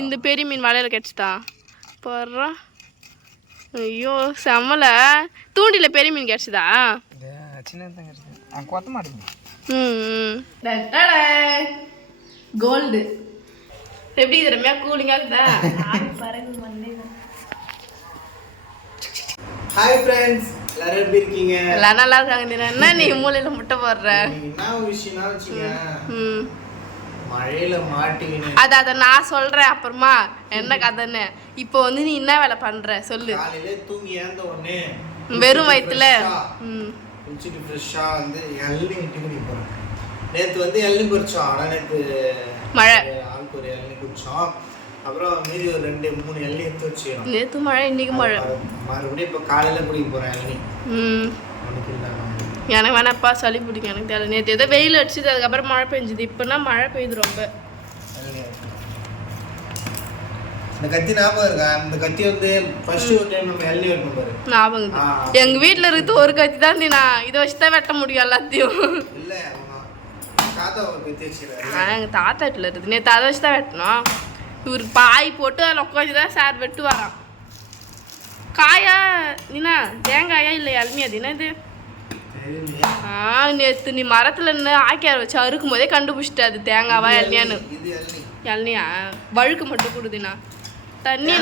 இந்த பெரிய மீன் வலையில் கிடச்சிதா போடுறா. ஐயோ செம்மல. தூண்டில பெரிய மீன் கிடச்சிதா? கோல்டு எப்படி ரம்யா கூலிங்கா இருக்குதா? ஹாய் ஃப்ரெண்ட்ஸ், எல்லாரும் எப்படி இருக்கீங்க? எல்லாம் நல்லா இருக்காங்க. என்ன நீ மூலையில முட்டை போடுற? என்ன விஷயம்னா வச்சுங்க, மழையில மாட்டிக்கினு அத நான் சொல்றேன் அப்புறமா என்ன கதைன்னு. இப்போ வந்து நீ என்ன வேலை பண்ற சொல்லு. காலையில தூங்கி ஏந்த உடனே வெறும் வயிற்றுல குளிச்சுட்டு ஃப்ரெஷ்ஷா வந்து இளநீ இட்டு குடிக்க போறேன். நேற்று வந்து இளநீ பறிச்சோம். ஆனால் நேற்று மழை ஆளுக்கு ஒரு இளநீ குடிச்சோம். அப்புறம் மீதி ஒரு 2-3 இளநீ எடுத்து வச்சுக்கிறோம். நேற்று மழை இன்னைக்கு மழை. மறுபடியும் இப்போ காலையில குடிக்க போறேன் இளநீ. எனக்கு வேணாப்பா சளி பிடிக்கும். எனக்கு தெரியல. நேற்று ஏதோ வெயில் அடிச்சுது, அதுக்கப்புறம் மழை பெஞ்சுது. இப்போனா மழை பெய்யுது ரொம்ப. இந்த கத்தி ஞாபகம் இருக்கா? இந்த கத்தி வந்து ஃபர்ஸ்ட் ஒரு டைம் நம்ம இளநீ வெட்டணும் பாரு. ஞாபகம். எங்க வீட்டில் இருக்குது ஒரு கத்தி தான். நான் இதை வச்சு தான் வெட்ட முடியும் எல்லாத்தையும். இல்லை, தாத்தா ஒரு கத்தி வச்சுக்கிறாரு. எங்கள் தாத்தா வீட்டில் இருக்குது. நேற்று அதை வச்சு தான் வெட்டணும். இவர் பாய் போட்டு அதில் உட்காந்து தான் சார் வெட்டு வரான். காயா நீனா தேங்காயா இல்லை இளநீ? அது என்ன இது? நேற்று நீ மரத்துல இருந்து ஆக்கியார் வச்சு அறுக்கும் போதே கண்டுபிடிச்சிட்டு அது தேங்காவா இளநியான்னு. இளநியா வழுக்கு மட்டும் கொடுதுண்ணா தண்ணி.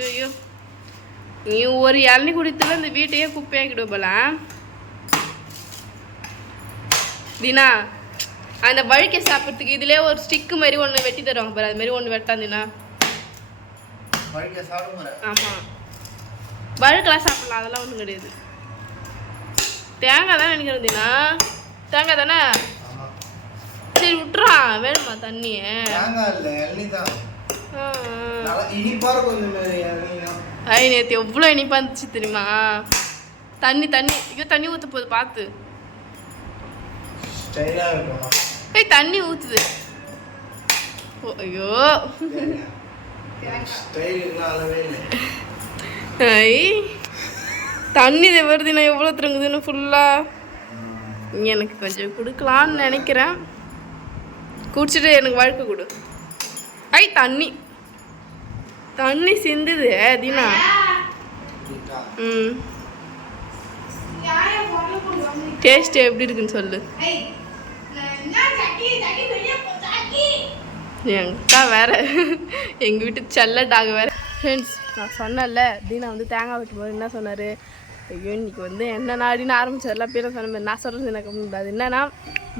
ஐயோ நீ ஒரு இளநீ குடித்துல இந்த வீட்டையே குப்பையாக்கிடுவோம் போல தீனா. அந்த வழுக்கை சாப்பிட்றதுக்கு இதுலேயே ஒரு ஸ்டிக்கு மாதிரி ஒன்று வெட்டி தருவாங்க பாரு. அது மாதிரி ஒன்று வெட்டாந்தீனா. ஆமாம், வழுக்கெல்லாம் சாப்பிடலாம், அதெல்லாம் ஒன்றும் கிடையாது. தேங்காய் தான் நினைக்கிறேன் தீனா. தேங்காய் தானே? சரி விட்டுறான். வேணுமா தண்ணி? ஐ நேற்று எவ்வளோ இனிப்பா இருந்துச்சு தெரியுமா? தண்ணி தண்ணி ஐயோ தண்ணி ஊற்ற போகுது பார்த்து. ஏய் தண்ணி ஊற்றுது. ஐயோ ஐ தண்ணி வருது. நான் எவ்வளோ திருங்குதுன்னு ஃபுல்லாக. எனக்கு கொஞ்சம் கொடுக்கலான்னு நினைக்கிறேன். குடிச்சிட்டு எனக்கு வழுக்க கொடு. ஐ தண்ணி தண்ணி சிந்துது தீனா. டேஸ்ட் எப்படி இருக்குன்னு சொல்லு. எங்கக்கா வேற எங்கள் வீட்டு செல்ல டாக் வேற. ஃப்ரெண்ட்ஸ், நான் சொன்னேன்ல தீனா வந்து தேங்காய் வைக்கும் போது என்ன சொன்னார்? ஐயோ இன்னைக்கு வந்து என்ன நாடின்னு ஆரம்பிச்சதெல்லாம் பேர சொன்ன மாதிரி நான் சொல்கிறது எனக்கு அது என்னன்னா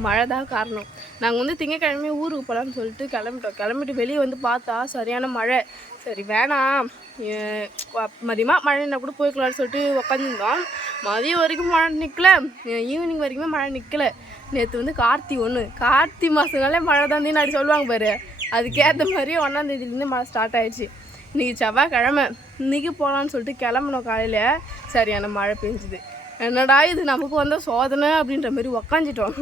மழை தான் காரணம். நாங்கள் வந்து திங்கக்கிழமையே ஊருக்கு போகலான்னு சொல்லிட்டு கிளம்பிட்டு வெளியே வந்து பார்த்தா சரியான மழை. சரி வேணாம், மதியமாக மழைன்னா கூட போய்க்கலான்னு சொல்லிட்டு உக்காந்துருந்தோம். மதியம் வரைக்கும் மழை நிற்கல, ஈவினிங் வரைக்குமே மழை நிற்கல. நேற்று வந்து கார்த்தி மாதனாலே மழை தான் அப்படி சொல்லுவாங்க பாரு. அதுக்கேற்ற மாதிரி 1ஆம் தேதியிலேருந்து மழை ஸ்டார்ட் ஆகிடுச்சு. இன்றைக்கி செவ்வாய்க்கிழமை. இன்றைக்கி போகலான்னு சொல்லிட்டு கிளம்புனோம். காலையில் சரியான மழை பெஞ்சுது. என்னடா இது நமக்கு வந்த சோதனை அப்படின்ற மாதிரி உக்காந்துட்டோம்.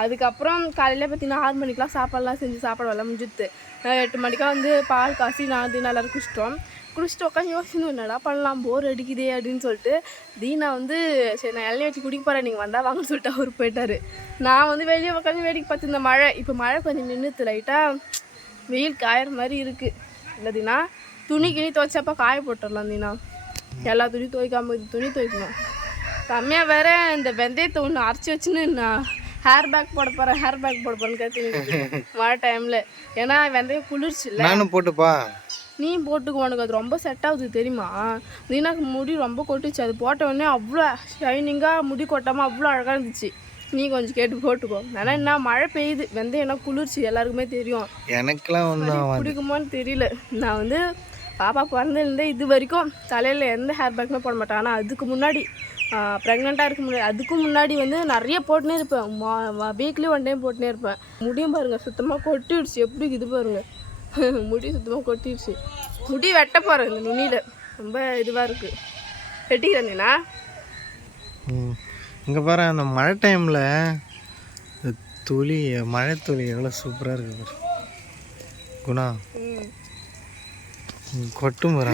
அதுக்கப்புறம் காலையில் பார்த்தீங்கன்னா 6 மணிக்கெலாம் சாப்பாடெலாம் செஞ்சு சாப்பாடு வரலாம் முடிஞ்சுது. 8 மணிக்கெலாம் வந்து பால் காசி நான் எல்லோரும் குடிச்சிட்டு உட்காந்து யோசிச்சு என்னடா பண்ணலாம், போர் அடிக்குதே அப்படின்னு சொல்லிட்டு தீனா வந்து சரி நான் இளநீ வச்சு குடிக்க போகிறேன், நீங்கள் வந்தால் வாங்கன்னு சொல்லிட்டு அவர் போயிட்டார். நான் வந்து வெளியே உட்காந்து வேடிக்கை பார்த்து இந்த மழை இப்போ மழை கொஞ்சம் நின்றுத்து. லைட்டாக வெயில் காயிற மாதிரி இருக்குது இல்லை தீனா? துணி துவைச்சப்போ காய போட்டுடலாம் தீனா. எல்லா துணி துவைக்காமல் இது துணி துவைக்கணும். கம்மியாக வேற இந்த வெந்தயத்தை ஒன்று அரைச்சி வச்சுன்னு நான் ஹேர் பேக் போட போகிறேன்னு கேட்டு மழை டைமில். ஏன்னா வெந்தயம் குளிர்ச்சி இல்லை. நானும் போட்டுப்பா. நீ போட்டுக்கோ, உனக்கு அது ரொம்ப செட் ஆகுது தெரியுமா? தீனாக்கு முடி ரொம்ப கொட்டுச்சு. அது போட்ட உடனே அவ்வளோ ஷைனிங்காக முடி கொட்டாமல் அவ்வளோ அழகாக இருந்துச்சு. நீ கொஞ்சம் கேட்டு போட்டுக்கோ. ஆனால் என்ன மழை பெய்யுது, வெந்தயம் என்ன குளிர்ச்சி எல்லாருக்குமே தெரியும். எனக்குலாம் ஒன்றும் பிடிக்குமான்னு தெரியல. நான் வந்து பாப்பா பிறந்ததுலேருந்தே இது வரைக்கும் தலையில் எந்த ஹேர் பேக்குமே போட மாட்டேன். ஆனால் அதுக்கு முன்னாடி ப்ரெக்னெண்ட்டாக இருக்க முடியாது, அதுக்கும் முன்னாடி வந்து நிறைய போட்டுனே இருப்பேன். வீக்லி 1 டைம் போட்டுனே இருப்பேன். முடியும் பாருங்கள் சுத்தமாக கொட்டிடுச்சு. எப்படி இது பாருங்கள், முடி சுத்தமாக கொட்டிடுச்சு. முடி வெட்ட போகிறேன் இந்த நுனியில். ரொம்ப இதுவாக இருக்குது. வெட்டிக்கிறேன்னா இங்கே பாரு, அந்த மழை டைமில் துளி மழை துளி எவ்வளோ சூப்பராக இருக்குது குணா. கொட்டும் வரா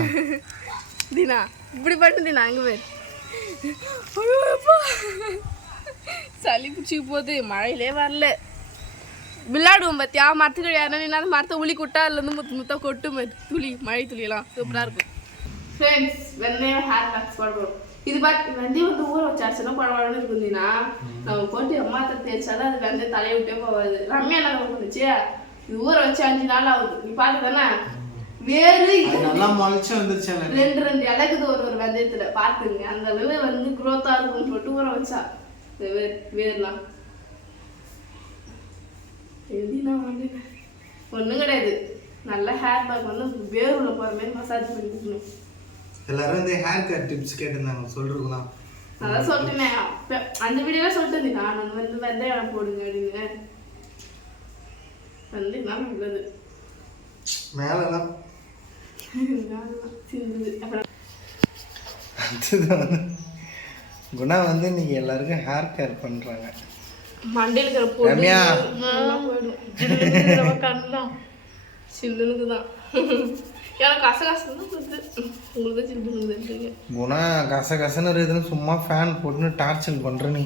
தீனா இப்படி பண்ணு தீனா. அங்கே போய் சளி பிடிச்சி போகுது, மழையிலே வரல. விளையாடுவோம் பார்த்தியா, மரத்துக்கு யாரும் என்ன மரத்தை உளி கொட்டா அதுலேருந்து முத்த கொட்டும் துளி, மழை துளியெல்லாம் சூப்பராக இருக்கும். ஃப்ரெண்ட்ஸ், வெந்தயம் ஹேர் பேக்ஸ் போடுறோம். இது பார்த்து வெந்தயம் வந்து ஊற வச்சாச்சுன்னா பழவாழன்னு இருக்குதுன்னா நம்ம போட்டு அம்மா தேய்ச்சாலும் அது வெந்தயம் தலையை விட்டே போகாது. ரம்யா என்ன பண்ணுச்சு, இது ஊற வச்சு 5 நாள் ஆகுது. நீ பார்த்து தானே வேறு ரெண்டு இலகுது ஒரு வெந்தயத்துல பாத்துங்க. அந்த அளவு வந்து குரோத்தா இருக்கும்னு சொல்லிட்டு ஊற வச்சா வேர்லாம் எப்படின்னா வந்து ஒன்றும் கிடையாது. நல்ல ஹேர் பேக் வந்து வேர் உள்ள போகிற மாதிரி மசாஜ் பண்ணி கொடுக்கணும். எல்லாரும் இந்த ஹேர் கட் டிப்ஸ் கேட்டிருந்தாங்க, சொல்றீங்களா? அதான் சொல்லிட்டேன், அந்த வீடியோவில் சொல்லிட்டு நான் வந்து வெந்தயம் போடுங்க அப்படின்னு வந்து நான் நல்லது மேலெல்லாம் குணா வந்து இன்னைக்கு எல்லாருக்கும் ஹேர் கேர் பண்றாங்க. மண்டையில் இருக்கிற போயிடும் சில்லுனுக்கு தான். எனக்கு கசகசன்னு உங்களுக்கு சில்லுனுக்கு குணா கசகசன்னு இருக்குதுன்னு சும்மா ஃபேன் போட்டுன்னு டார்ச்சர் பண்ற நீ.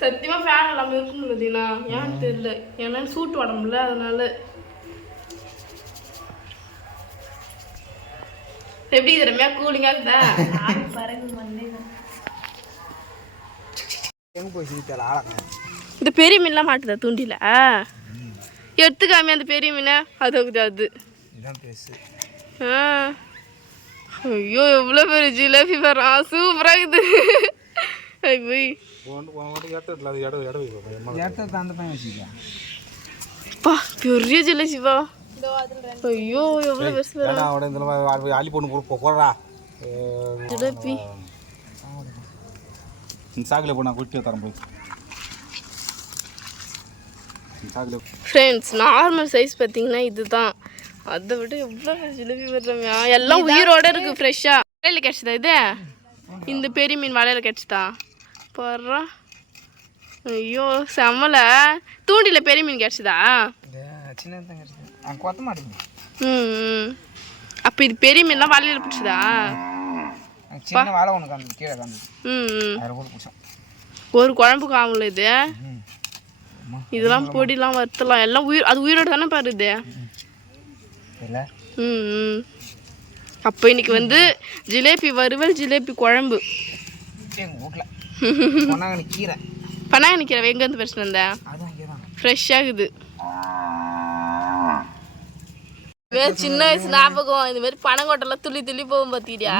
சத்தியமா ஃபேன் இல்லாமல் இருக்க முடியாதுண்ணா, ஏன்னு தெரியல. ஏன்னா சூட்டு உடம்புல அதனால. எப்படி ரம்யா கூலிங்கா இருக்குதா? இந்த பெரிய மீன்லாம் மாட்டுதா தூண்டில எடுத்துக்காம அந்த பெரிய மீனை அது அது ஐயோ எவ்வளோ பெரிய ஜிலேபி வரா, சூப்பராக இருக்குது. பெரிய ஜிலேபிப்பா. ஐயோ எவ்வளோ பெருசு ஜிலேபி. சாக்கில் போனால் குட்டி தரம் போய் ஃப்ரெண்ட்ஸ், நார்மல் சைஸ் பார்த்தீங்கன்னா இதுதான். அதை விட எவ்வளோ ஜிலேபி வர்றோம்யா, எல்லாம் உயிரோட இருக்குது ஃப்ரெஷ்ஷாக. வலையில் கிடச்சிதா இது? இந்த பெரிய மீன் வலையில் கிடச்சிதா போடுறா? ஐயோ செம்மல. தூண்டில் பெரிய மீன் கிடச்சிதா? ம், அப்போ இது பெரிய மீன்லாம் வலையில் பிடிச்சதா? ஒரு குழம்புக்கு ஆகல இது. இதெல்லாம் பொடிலாம் வறுத்தலாம், எல்லாம் உயிர். அது உயிரோடு தானே பாருது. ம், அப்போ இன்னைக்கு வந்து ஜிலேபி வறுவல், ஜிலேபி குழம்பு. பனாங்கனி கீரை எங்கேருந்து பிரச்சனை இருந்தா ஃப்ரெஷ்ஷாகுது. சின்ன வயசு ஞாபகம், இந்த மாதிரி பனங்கொட்டெல்லாம் துளி துளி போகும் பார்த்தியா?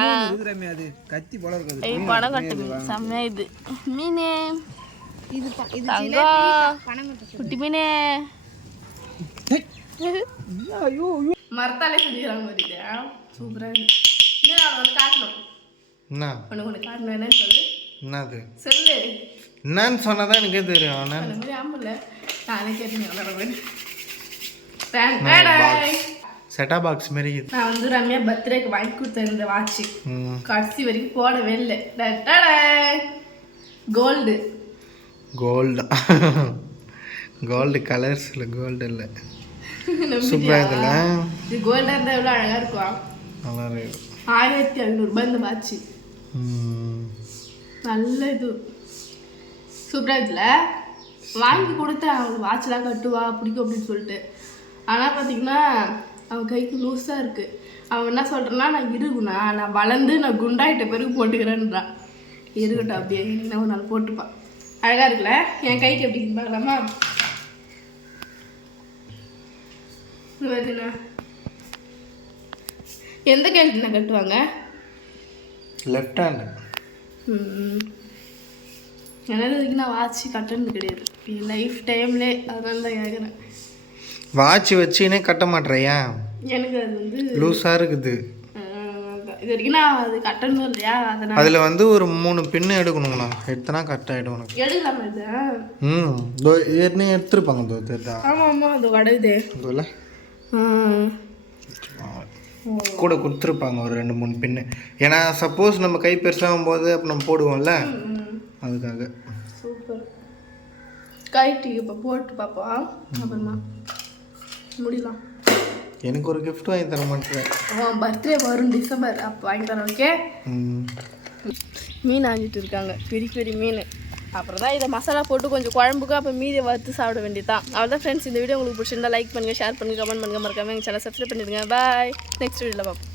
பனங்கொட்டை மீன் செம்மையா. இது மீனே குட்டி மீனே மரத்தாலே செஞ்சுக்கிறாங்க பாத்தீங்க, சூப்பரா இருக்கு. இன்னும் காட்டணும், ஒன்று காட்டணும். என்னன்னு சொல்லு. என்னது சொல்லு, என்னன்னு சொன்னாதான் எனக்கே தெரியும். அந்த மாதிரி ஆம்பல நானே கேட்டேன். செட்டா பாக்ஸ் மாரி. நான் வந்து ரம்யா பர்த்டேக்கு வாங்கி கொடுத்தேன் இந்த வாட்ச். கடைசி வரைக்கும் போடவே இல்லை. கோல்டு கோல்டு கோல்டு கலர்ஸ் இல்லை, கோல்டு இல்லை. சூப்பராக இருக்குல்ல? இது கோல்டாக இருந்தால் எவ்வளோ அழகாக இருக்கும். நல்லா இருக்கு. 1500 இந்த வாட்ச். நல்ல இது சூப்பராக இருக்குல்ல? வாங்கி கொடுத்தேன், அவங்களுக்கு வாட்ச் தான் கட்டுவா பிடிக்கும் அப்படின்னு சொல்லிட்டு. ஆனால் பார்த்தீங்கன்னா அவன் கைக்கு லூஸாக இருக்குது. அவன் என்ன சொல்கிறான்னா, நான் இருக்குண்ணா, நான் வளர்ந்து நான் குண்டாயிட்ட பிறகு போட்டுக்கிறேன்றான். இருக்கட்டும், அப்படியே என்ன ஒரு நாள் போட்டுப்பான். அழகாக இருக்குல்ல? என் கைக்கு எப்படி பார்க்கலாமா? வருதுண்ணா. எந்த கைக்கு நான் கட்டுவாங்க? Left hand. எனக்கு வரைக்கும் நான் வாட்ச் கட்டுறது கிடையாது லைஃப் டைம்லே. அதனால தான் கேட்குறேன். வாட்ச் வச்சுனே கட்ட மாட்டேறியா? எனக்கு அது வந்து லூஸாக இருக்குது. இது வரைக்கும் நான் அது கட்டணும் இல்லையா, அதனால் அதில் வந்து ஒரு 3 பின்னு எடுக்கணுங்கண்ணா. எடுத்தனா கரெக்ட் ஆகிடும் உனக்கு. எடுக்கலாமா இது? ஏற்கனவே எடுத்துருப்பாங்க. தெரியுதா? ஆமாம் ஆமாம், அது கடவுதே இல்லை கூட கொடுத்துருப்பாங்க ஒரு 2-3 பின்னு. ஏன்னா சப்போஸ் நம்ம கை பெருசாகும் போது அப்போ நம்ம போடுவோம்ல, அதுக்காக. சூப்பர். கைட்டி இப்போ போட்டு பார்ப்பா, அப்புறமா முடியலாம். எனக்கு ஒரு கிஃப்ட் வாங்கி தர மாட்டேன். பர்த்டே வரும் டிசம்பர், அப்போ வாங்கி தரேன். ஓகே. மீன் ஆஞ்சிட்டு இருக்காங்க, பெரிய பெரிய மீன். அப்புறம் தான் இதை மசாலா போட்டு கொஞ்சம் குழம்புக்கு அப்புறம் மீதியை வறுத்து சாப்பிட வேண்டியதான். அவ்வளோதான் ஃப்ரெண்ட்ஸ். இந்த வீடியோ உங்களுக்கு பிடிச்சிருந்தா லைக் பண்ணுங்கள், ஷேர் பண்ணுங்கள், கமெண்ட் பண்ணுங்கள், மறக்காம எங்கள் சேனல் சப்ஸ்கிரைப் பண்ணிடுங்க. பாய். நெக்ஸ்ட் வீடியோவில் பார்ப்போம்.